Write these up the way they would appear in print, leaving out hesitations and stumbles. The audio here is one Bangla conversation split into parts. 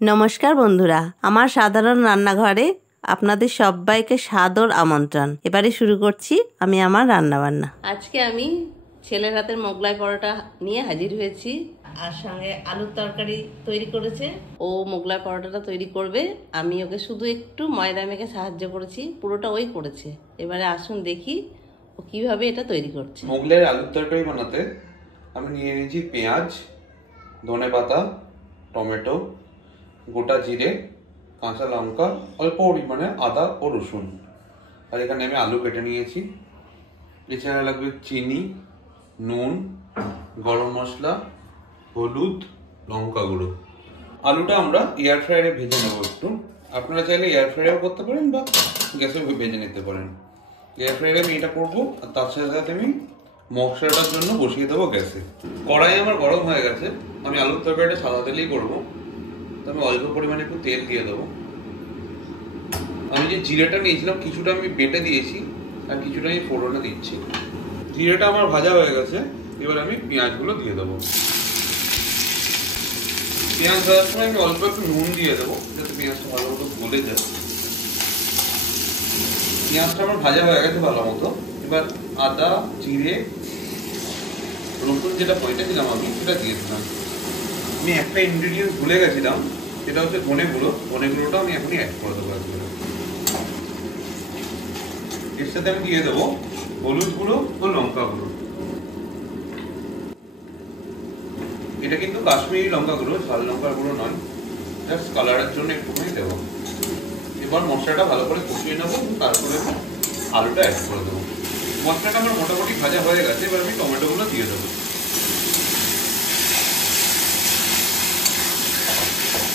নমস্কার বন্ধুরা, আমার সাধারণ রান্নাঘরে আপনাদের সবাইকে সাদর আমন্ত্রণ। এবারে শুরু করছি আমি আমার রান্নাবান্না। আজকে আমি ছেলের হাতের মোগলাই পরোটা নিয়ে হাজির হয়েছি, আর সঙ্গে আলুর তরকারি তৈরি করেছে। ও মোগলাই পরোটাটা তৈরি করবে, আমি ওকে শুধু একটু ময়দা মেখে সাহায্য করেছি, পুরোটা ওই করেছে। এবারে আসুন দেখি ও কিভাবে এটা তৈরি করছে। মোগলাইয়ের আলুর তরকারি বানাতে আমি নিয়ে নিয়েছি পেঁয়াজ, ধনেপাতা, টমেটো, গোটা জিরে, কাঁচা লঙ্কা, অল্প পরিমাণে আদা ও রসুন। আর এখানে আমি আলু কেটে নিয়েছি। এছাড়া লাগবে চিনি, নুন, গরম মশলা, হলুদ, লঙ্কা গুঁড়ো। আলুটা আমরা এয়ার ফ্রায়ারে ভেজে নেব একটু। আপনারা চাইলে এয়ার ফ্রায়ারেও করতে পারেন বা গ্যাসেও ভেজে নিতে পারেন। এয়ার ফ্রায়ারে আমি এটা করবো, আর তার সাথে সাথে আমি মশলাটার জন্য বসিয়ে দেবো গ্যাসে। কড়াই আমার গরম হয়ে গেছে। আমি আলুর তরকারিটা সাদা তেলেই করবো, তো আমি অল্প পরিমাণে একটু তেল দিয়ে দেবো। আমি যে জিরেটা নিয়েছিলাম কিছুটা আমি বেটে দিয়েছি, আর কিছুটা আমি ফোড়নে দিচ্ছি। জিরেটা আমার ভাজা হয়ে গেছে, এবার আমি পেঁয়াজগুলো দিয়ে দেবো। পেঁয়াজ ভাজার সময় আমি অল্প একটু নুন দিয়ে দেবো, যাতে পেঁয়াজটা ভালো মতো গলে যায়। পেঁয়াজটা আমার ভাজা হয়ে গেছে ভালো মতো। এবার আদা, জিরে, রসুন যেটা পয়টাছিলাম আমি সেটা দিয়ে দিলাম। আমি একটা ইনগ্রিডিয়েন্ট ভুলে গেছিলাম, সেটা হচ্ছে ধনে গুঁড়ো। ধনে গুঁড়োটা আমি এখনই অ্যাড করে দেবো একবারে। এর সাথে আমি দিয়ে দেবো হলুদ গুঁড়ো ও লঙ্কা গুঁড়ো। এটা কিন্তু কাশ্মীরি লঙ্কা গুঁড়ো, ঝাল লঙ্কা গুঁড়ো নয়, জাস্ট কালারের জন্য একটুখানি দেবো। এবার মশলাটা ভালো করে কষিয়ে নেবো, তারপরে আলুটা অ্যাড করে দেবো। মশলাটা আমার মোটামুটি ভাজা হয়ে গেছে, এবার আমি টমেটোগুলো দিয়ে দেবো।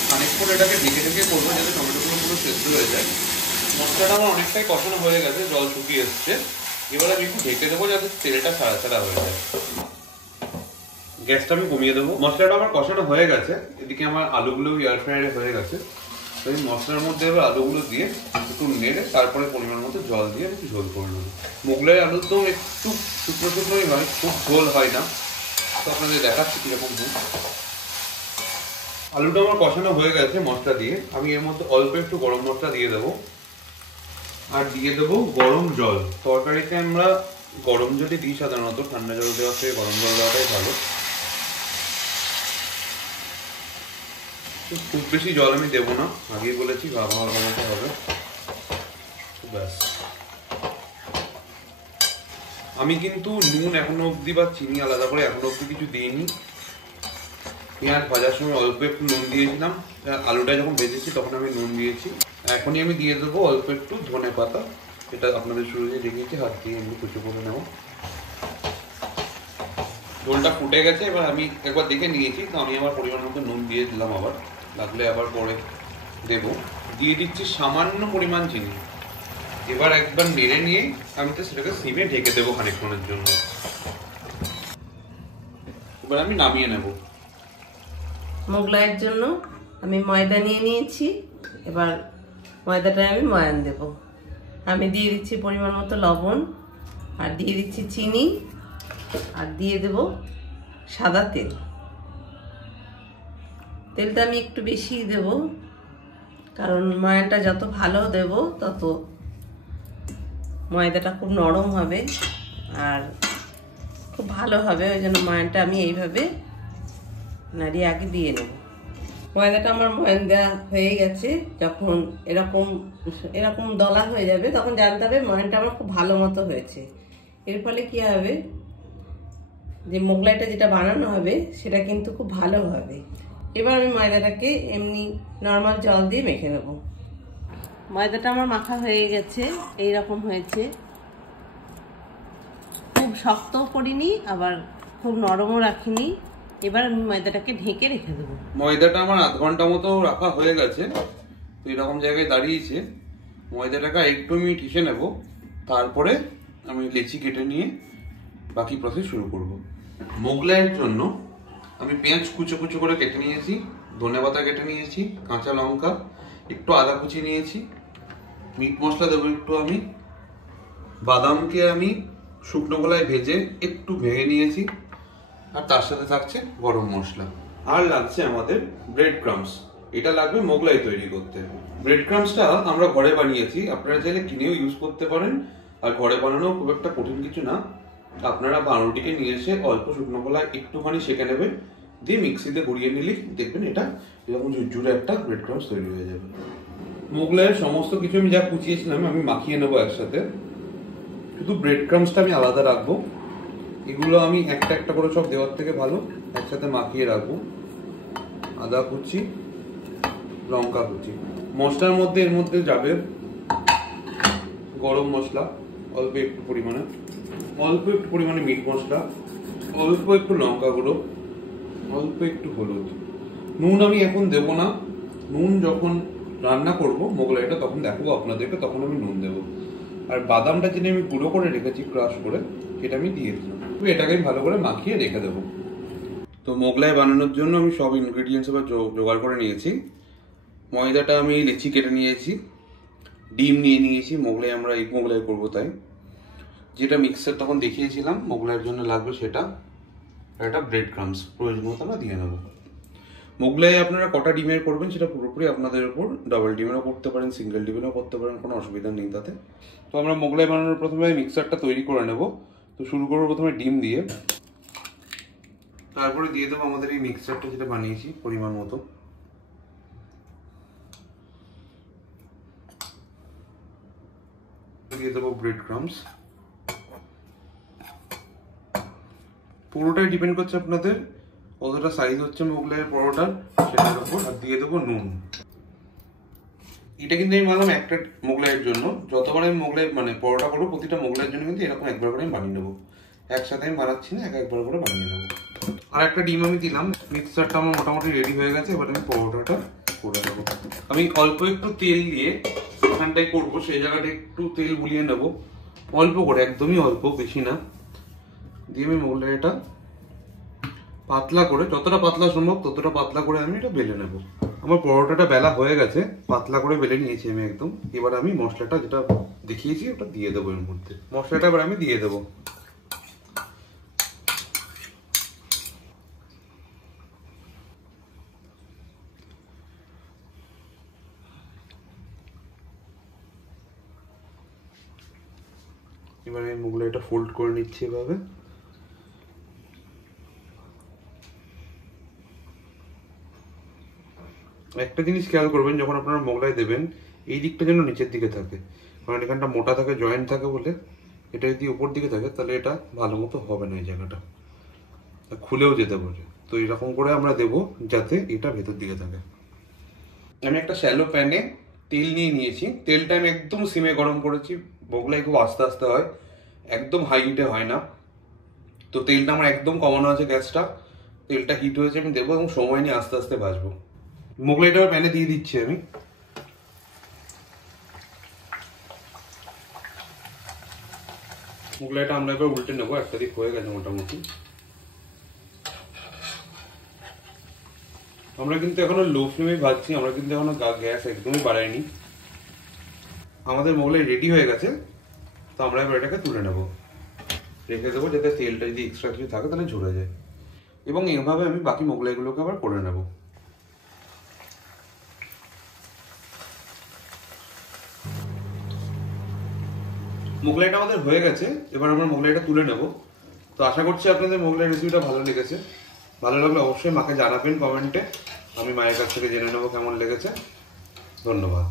খানিকক্ষণ এটাকে ঢেকে ঢেকে করবো, যাতে টমেটোগুলো পুরো সেদ্ধ হয়ে যায়। মশলাটা আমার অনেকটাই কষানো হয়ে গেছে, জল শুকিয়ে এসছে। এবার আমি একটু ঢেকে দেবো, যাতে তেলটা ছাড়া ছাড়া হয়ে যায়। গ্যাসটা আমি কমিয়ে দেবো। মশলাটা আমার কষানো হয়ে গেছে, এদিকে আমার আলুগুলো এয়ার ফ্রায়ারে হয়ে গেছে। তো এই মশলার মধ্যে এবার আলুগুলো দিয়ে একটু নেড়ে তারপরে পরিমাণ মতো জল দিয়ে একটু ঝোল করে নেবো। মোগলাই আলুর দম একটু শুকনো শুকনোই হয়, খুব ঝোল হয় না। তো আপনাদের দেখাচ্ছি কিরকম হয়। আলুটা আমার কষানো হয়ে গেছে মশলা দিয়ে। আমি এর মধ্যে অল্প একটু গরম মশলা দিয়ে দেবো, আর দিয়ে দেবো গরম জল। তরকারিতে আমরা গরম জলই দিই সাধারণত, ঠান্ডা জল দেওয়ার থেকে গরম জল দেওয়াটাই ভালো। খুব বেশি জল আমি দেবো না, আগেই বলেছি গাঢ় বানাতে হবে। ব্যাস। আমি কিন্তু নুন এখনো অবধি বা চিনি আলাদা করে এখনো অবধি কিছু দিইনি। পেঁয়াজ ভাজার সময় অল্প একটু নুন দিয়েছিলাম, আলুটা যখন ভেজেছি তখন আমি নুন দিয়েছি। এখনই আমি দিয়ে দেবো অল্প একটু ধনে পাতা, এটা আপনাদের শুরুতে দেখিয়েছি, হাত দিয়ে এমনি কুচো করে নেব। ঝোলটা ফুটে গেছে, এবার আমি একবার দেখে নিয়েছি, তো আমি আমার পরিমাণ মতো নুন দিয়ে দিলাম, আবার লাগলে আবার পরে দেবো। দিয়ে দিচ্ছি সামান্য পরিমাণ চিনি। এবার একবার নেড়ে নিয়ে আমি তো সেটাকে সিমে ঢেকে দেবো খানিকক্ষণের জন্য। এবার আমি নামিয়ে নেব। মোগলাইয়ের জন্য আমি ময়দা নিয়ে নিয়েছি, এবার ময়দাটা আমি ময়ান দেব। আমি দিয়ে দিচ্ছি পরিমাণ মতো লবণ, আর দিয়ে দিচ্ছি চিনি, আর দিয়ে দেব সাদা তেল। তেলটা আমি একটু বেশি দেব, কারণ ময়ানটা যত ভালো দেব তত ময়দাটা খুব নরম হবে আর খুব ভালো হবে। ওই জন্য ময়ানটা আমি এইভাবে নাড়িয়ে আগে দিয়ে নেব। ময়দাটা আমার ময়ান দেওয়া হয়ে গেছে। যখন এরকম এরকম দলা হয়ে যাবে তখন জানতে হবে ময়ানটা আমার খুব ভালো মতো হয়েছে। এর ফলে কি হবে, যে মোগলাইটা যেটা বানানো হবে সেটা কিন্তু খুব ভালো হবে। এবার আমি ময়দাটাকে এমনি নর্মাল জল দিয়ে মেখে নেব। ময়দাটা আমার মাখা হয়ে গেছে, এইরকম হয়েছে। খুব শক্তও করিনি, আবার খুব নরমও রাখিনি। এবার আমি ময়দাটাকে ঢেকে রেখে দেবো। ময়দাটা আমার আধ ঘন্টা মতো রাখা হয়ে গেছে, তো এরকম জায়গায় দাঁড়িয়েছে। ময়দাটাকে একটু আমি ঠেসে নেব, তারপরে আমি লেচি কেটে নিয়ে বাকি প্রসেস শুরু করব। মোগলাইয়ের জন্য আমি পেঁয়াজ কুচো কুচো করে কেটে নিয়েছি, ধনেপাতা কেটে নিয়েছি, কাঁচা লঙ্কা, একটু আদা কুচি নিয়েছি, মিট মশলা দেবো একটু। আমি বাদামকে আমি শুকনো গলায় ভেজে একটু ভেঙে নিয়েছি, আর তার সাথে থাকছে গরম মশলা, আর লাগছে আমাদের ব্রেড ক্রাম্বস। এটা লাগবে মোগলাই তৈরি করতে। ব্রেড ক্রামসটা আমরা ঘরে বানিয়েছি, আপনারা চাইলে কিনেও ইউজ করতে পারেন। আর ঘরে বানানো খুব একটা কঠিন কিছু না। আপনারা পাউরুটিকে নিয়ে এসে অল্প শুকনো কলায় একটুখানি সেঁকে নেবেন, দিয়ে মিক্সিতে ঘুরিয়ে নিলেই দেখবেন এটা এরকম ঝুরঝুরে একটা ব্রেড ক্রামস তৈরি হয়ে যাবে। মোগলাইয়ের সমস্ত কিছু আমি যা কুচিয়েছিলাম আমি মাখিয়ে নেবো একসাথে, শুধু ব্রেড ক্রামসটা আমি আলাদা রাখবো। এগুলো আমি একটা একটা করে সব দেওয়ার থেকে ভালো একসাথে মাখিয়ে রাখবো। আদা কুচি, লঙ্কা কুচি, মশলার মধ্যে এর মধ্যে যাবে গরম মশলা অল্প একটু পরিমাণে, মিট মশলা, অল্প একটু লঙ্কা গুঁড়ো, অল্প একটু হলুদ। নুন আমি এখন দেবো না, নুন যখন রান্না করব মোগলাইটা তখন দেখাবো আপনাদেরকে, তখন আমি নুন দেবো। আর বাদামটা যেটা আমি গুঁড়ো করে রেখেছি ক্রাশ করে, সেটা আমি দিয়ে দিলাম। এটাকে আমি ভালো করে মাখিয়ে রেখে দেবো। তো মোগলাই বানানোর জন্য আমি সব ইনগ্রেডিয়েন্টস এবার জোগাড় করে নিয়েছি। ময়দাটা আমি লেচি কেটে নিয়েছি, ডিম নিয়ে নিয়েছি, মোগলাই আমরা এগ মোগলাই করবো তাই। যেটা মিক্সার তখন দেখিয়েছিলাম মোগলাইয়ের জন্য লাগবে সেটা, আর এটা ব্রেড ক্রামস প্রয়োজন মতো আমরা দিয়ে নেবো। মোগলাই আপনারা কটা ডিমের করবেন সেটা পুরোপুরি আপনাদের উপর, ডাবল ডিমেরও করতে পারেন, সিঙ্গেল ডিমেরও করতে পারেন, কোনো অসুবিধা নেই তাতে। তো আমরা মোগলাই বানানোর প্রথমে মিক্সারটা তৈরি করে নেব। তো শুরু করবো প্রথমে ডিম দিয়ে, তারপরে দিয়ে দেবো আমাদের এই মিক্সারটা যেটা বানিয়েছি পরিমাণ মতো। দিয়ে দেবো ব্রেড ক্রামস। পুরোটাই ডিপেন্ড করছে আপনাদের কতটা সাইজ হচ্ছে মোগলাইয়ের পরোটার সেটার উপর। আর দিয়ে দেবো নুন। এটা কিন্তু আমি বানালাম একটা মোগলাইয়ের জন্য, যতবার আমি মোগলাই মানে পরোটা করবো প্রতিটা মোগলাইয়ের জন্য কিন্তু এরকম একবার করে আমি বানিয়ে নেবো। একসাথে আমি বানাচ্ছি না, একবার করে বানিয়ে নেবো। আর একটা ডিম আমি দিলাম। মিক্সারটা আমার মোটামুটি রেডি হয়ে গেছে, এবার আমি পরোটাটা করে নেবো। আমি অল্প একটু তেল দিয়ে এখানটায় করবো, সেই জায়গাটা একটু তেল বুলিয়ে নেবো অল্প করে, একদমই অল্প, বেশি না। দিয়ে আমি মোগলাইটা পাতলা করে, যতটা পাতলা সম্ভব ততটা পাতলা করে আমি এটা বেলে নেব। আমার পরোটাটা বেলা হয়ে গেছে, পাতলা করে বেলে নিয়েছি আমি একদম। এবার আমি মশলাটা যেটা দেখিয়েছি ওটা দিয়ে দেবো এর মধ্যে। মশলাটা এবার আমি দিয়ে দেবো। এবার আমি মোগলাইটা ফোল্ড করে নিচ্ছি এভাবে। একটা জিনিস খেয়াল করবেন, যখন আপনারা মোগলাই দেবেন এই দিকটা যেন নিচের দিকে থাকে, কারণ এখানটা মোটা থাকে, জয়েন্ট থাকে বলে। এটা যদি উপর দিকে থাকে তাহলে এটা ভালো মতো হবে না, এই জায়গাটা খুলেও যেতে পারে। তো এরকম করে আমরা দেবো যাতে এটা ভেতর দিকে থাকে। আমি একটা শ্যালো প্যানে তেল নিয়ে নিয়েছি। তেলটা আমি একদম সিমে গরম করেছি। মোগলাই খুব আস্তে আস্তে হয়, একদম হাই হিটে হয় না। তো তেলটা আমার একদম কমানো আছে গ্যাসটা। তেলটা হিট হয়েছে আমি দেবো এবং সময় নিয়ে আস্তে আস্তে ভাজবো। মোগলাইটা প্যানে দিয়ে দিচ্ছি আমি। মোগলাইটা আমরা এবার উল্টে নেবো, একটা দিক হয়ে গেছে মোটামুটি। আমরা কিন্তু এখনো লো ফ্লেমে ভাজছি, আমরা কিন্তু এখনো গ্যাস একদমই বাড়াইনি। আমাদের মোগলাই রেডি হয়ে গেছে। তো আমরা এবার এটাকে তুলে নেবো, রেখে দেবো যাতে তেলটা যদি এক্সট্রা কিছু থাকে তাহলে ঝরে যায়। এবং এইভাবে আমি বাকি মোগলাইগুলোকে আবার করে নেবো। মোগলাইটা আমাদের হয়ে গেছে, এবার আমরা মোগলাইটা তুলে নেব। তো আশা করছি আপনাদের মোগলাই রেসিপিটা ভালো লেগেছে। ভালো লাগলে অবশ্যই মাকে জানাবেন কমেন্টে, আমি মায়ের কাছ থেকে জেনে নেবো কেমন লেগেছে। ধন্যবাদ।